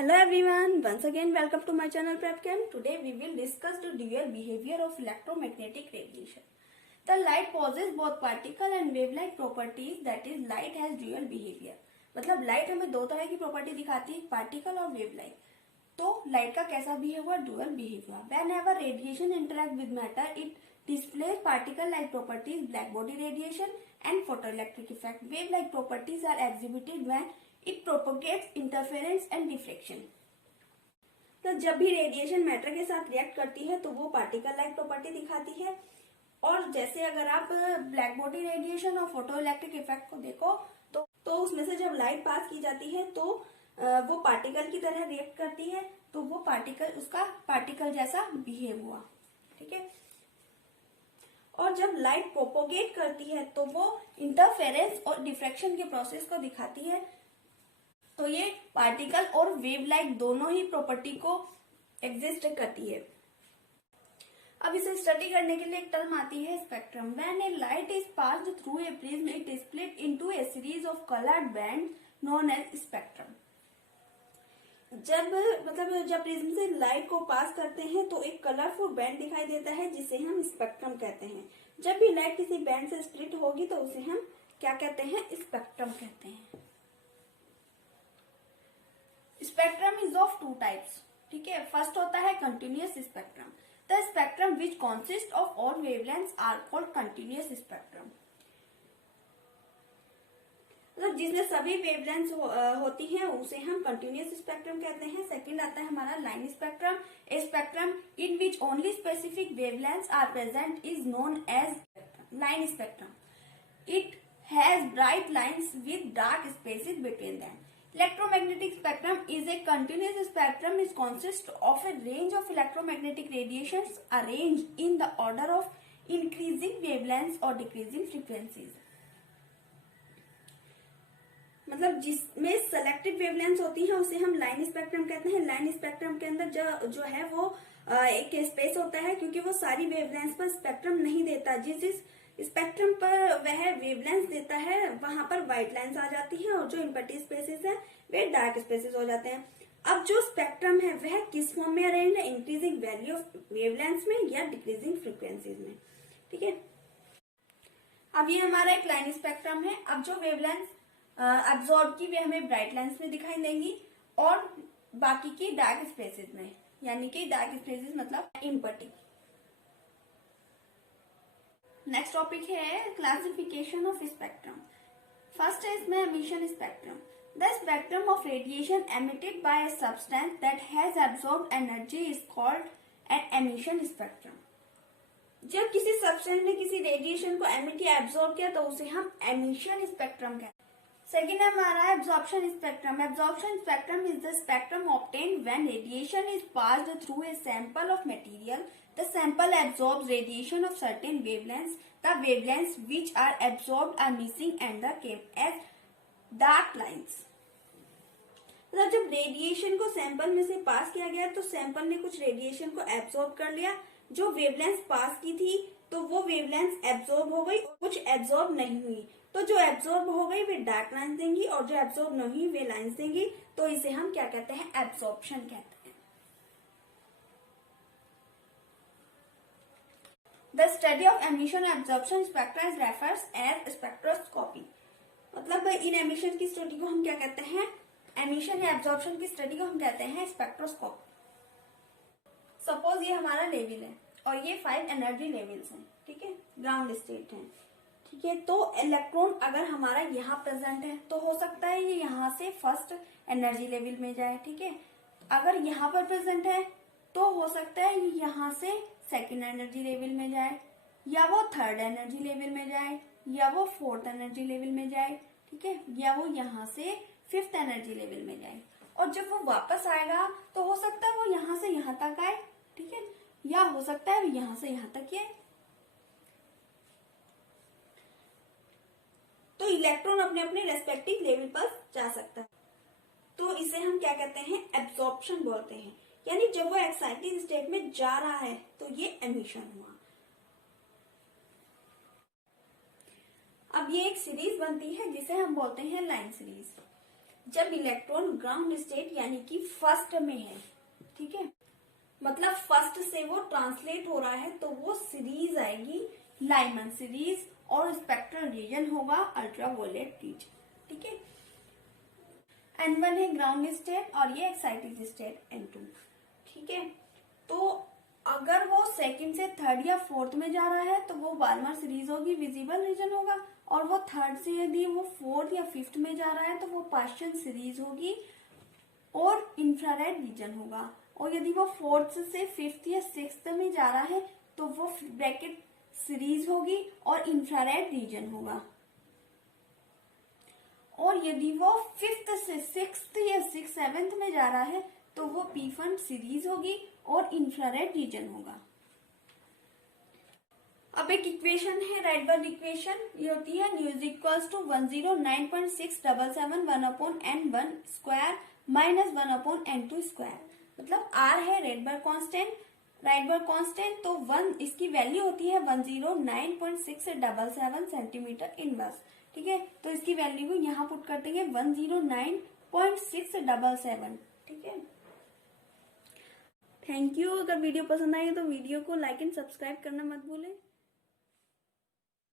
Hello everyone, once again welcome to my channel PrepChem. Today we will discuss the dual behavior of electromagnetic radiation. The light possesses both particle and wave-like properties, that is light has dual behavior. मतलब light हमें दो तरह की property दिखाती है, particle और wave light. तो light का कैसा बिहेव हुआ? Dual behaviour. Whenever radiation interact with matter, it displays particle-like properties, black body radiation and photoelectric effect. Wave-like properties are exhibited when it propagates interference and diffraction. तो जब भी radiation matter के साथ react करती है तो वो पार्टिकल लाइक प्रॉपर्टी दिखाती है. और जैसे अगर आप ब्लैक बॉडी रेडिएशन और फोटो इलेक्ट्रिक इफेक्ट को देखो तो उसमें से जब लाइट पास की जाती है तो वो पार्टिकल की तरह रिएक्ट करती है, तो वो पार्टिकल उसका पार्टिकल जैसा बिहेव हुआ. ठीक है. और जब लाइट प्रोपोगेट करती है तो वो इंटरफेरेंस और डिफ्रैक्शन के प्रोसेस को दिखाती है. तो ये पार्टिकल और वेव लाइट दोनों ही प्रॉपर्टी को एग्जिस्ट करती है. अब इसे स्टडी करने के लिए एक टर्म आती है spectrum. When a light is passed through a prism it is split into a series of coloured band known as spectrum. जब प्रिज्म से लाइट को पास करते हैं तो एक कलरफुल बैंड दिखाई देता है जिसे हम स्पेक्ट्रम कहते हैं. जब भी लाइट किसी बैंड से स्प्लिट होगी तो उसे हम क्या कहते हैं? स्पेक्ट्रम कहते हैं. Spectrum is of two types. ठीक है. फर्स्ट होता है continuous spectrum. The spectrum which consist of all wavelengths are called continuous spectrum. मतलब जिसमें सभी वेवलेंथ्स होती हैं उसे हम कंटिन्यूअस स्पेक्ट्रम कहते हैं. सेकंड आता है हमारा line spectrum. A spectrum in which only specific wavelengths are present is known as line spectrum. It has bright lines with dark spaces between them. Electromagnetic spectrum is a continuous spectrum. It consists of a range of electromagnetic radiations arranged in the order of increasing wavelengths or decreasing frequencies. मतलब जिसमें selected wavelengths होती हैं उसे हम line spectrum कहते हैं. Line spectrum के अंदर जो है वो एक स्पेस होता है क्योंकि वो सारी वेवलेंथ्स पर स्पेक्ट्रम नहीं देता. जिस स्पेक्ट्रम पर वह वेवलेंथ देता है वहां पर व्हाइट लाइंस आ जाती हैं और जो एम्प्टी स्पेसेस है वे डार्क स्पेसेस हो जाते हैं. अब जो स्पेक्ट्रम है वह किस फॉर्म में अरेंज है? इंक्रीजिंग वैल्यू ऑफ वेवलेंथ्स में या डिक्रीजिंग फ्रीक्वेंसीज में. ठीक है. अब ये हमारा एक लाइन स्पेक्ट्रम है. अब जो वेवलेंथ एब्जॉर्ब की वे हमें ब्राइट लाइन्स में दिखाई देंगी और बाकी की डार्क स्पेसेस में, यानी कि डार्क स्पेसेस मतलब एम्प्टी. नेक्स्ट टॉपिक है क्लासिफिकेशन ऑफ स्पेक्ट्रम. फर्स्ट है इसमें emission spectrum. The spectrum of radiation emitted by a substance that has absorbed energy is called an emission spectrum. जब किसी सब्सटेंस ने किसी रेडिएशन को एमिट या एब्सॉर्ब किया तो उसे हम एमिशन स्पेक्ट्रम कहते हैं. सेकेंड है हमारा absorption spectrum. Absorption spectrum is the spectrum obtained when radiation is passed through a sample of material. The sample absorbs radiation of certain wavelengths. The wavelengths which are absorbed are missing and the came as dark lines. मतलब जब radiation को sample में से पास किया गया तो sample ने कुछ रेडिएशन को एब्सॉर्ब कर लिया. जो वेवलेंथ पास की थी तो वो वेवलेंथ एब्सॉर्ब हो गई और कुछ एब्सॉर्ब नहीं हुई. तो जो एब्सॉर्ब हो गई वे डार्क लाइन्स देंगी और जो एब्सॉर्ब नहीं हुई वे लाइन्स देंगी. तो इसे हम क्या कहते हैं? एब्सॉर्प्शन कहते हैं. The study of emission and absorption spectra is refers as spectroscopy. मतलब इन एमिशन की स्टडी को हम क्या कहते हैं? एमिशन या एब्जॉर्प्शन की स्टडी को हम कहते हैं स्पेक्ट्रोस्कोपी. सपोज ये हमारा लेवल है और ये 5 एनर्जी लेवल्स हैं. ठीक है. ग्राउंड स्टेट है. ठीक है. तो इलेक्ट्रॉन अगर हमारा यहाँ प्रेजेंट है तो हो सकता है ये यहाँ से फर्स्ट एनर्जी लेवल में जाए. ठीक है. अगर यहाँ पर प्रेजेंट है तो हो सकता है ये यहाँ से सेकेंड एनर्जी लेवल में जाए, या वो थर्ड एनर्जी लेवल में जाए, या वो फोर्थ एनर्जी लेवल में जाए. ठीक है. या वो यहाँ से फिफ्थ एनर्जी लेवल में जाए. और जब वो वापस आएगा तो हो सकता है वो यहाँ से यहाँ तक आए. ठीक है. या हो सकता है वो यहाँ से यहाँ तक आए. तो इलेक्ट्रॉन अपने अपने रेस्पेक्टिव लेवल पर जा सकता है. तो इसे हम क्या कहते हैं? एब्जॉर्प्शन बोलते हैं. यानी जब वो एक्साइटिंग स्टेट में जा रहा है तो ये एमिशन हुआ. अब ये एक सीरीज बनती है जिसे हम बोलते हैं लाइन सीरीज. जब इलेक्ट्रॉन ग्राउंड स्टेट यानी कि फर्स्ट में है, ठीक है, मतलब फर्स्ट से वो ट्रांसलेट हो रहा है, तो वो सीरीज आएगी लाइमन सीरीज और स्पेक्ट्रल रीजन होगा अल्ट्रावायलेट रीजन, ठीक है। N1 है ग्राउंड स्टेट और ये एक्साइटेड स्टेट N2, ठीक है। तो अगर वो सेकंड से थर्ड या फोर्थ में जा रहा है तो वो बार्मर सीरीज होगी, विजिबल रीजन होगा, और वो थर्ड से यदि वो फोर्थ या फिफ्थ में जा रहा है तो वो पार्शियल सीरीज होगी और इंफ्रारेड रीजन होगा, और यदि वो फोर्थ से फिफ्थ या सिक्स्थ में जा रहा है तो वो ब्रैकेट सीरीज होगी और इंफ्रारेड रीजन होगा, और यदि वो फिफ्थ से सिक्स्थ या सिक्स सेवेंथ में जा रहा है तो वो पी1 सीरीज होगी और इंफ्रारेड रीजन होगा। अब एक इक्वेशन है, राइट वर्ड इक्वेशन, ये होती है nu is equals to 109.677 1/n1 square minus 1/n2 square. मतलब r है रेडबर्ग कांस्टेंट, राइडबर्ग कांस्टेंट, तो 1 इसकी वैल्यू होती है 109.677 सेंटीमीटर इनवर्स, ठीक है। तो इसकी वैल्यू को यहाँ पुट कर देंगे 109.677, ठीक है। Thank you. अगर वीडियो पसंद आई तो वीडियो को लाइक एंड सब्सक्राइब करना मत भूलें।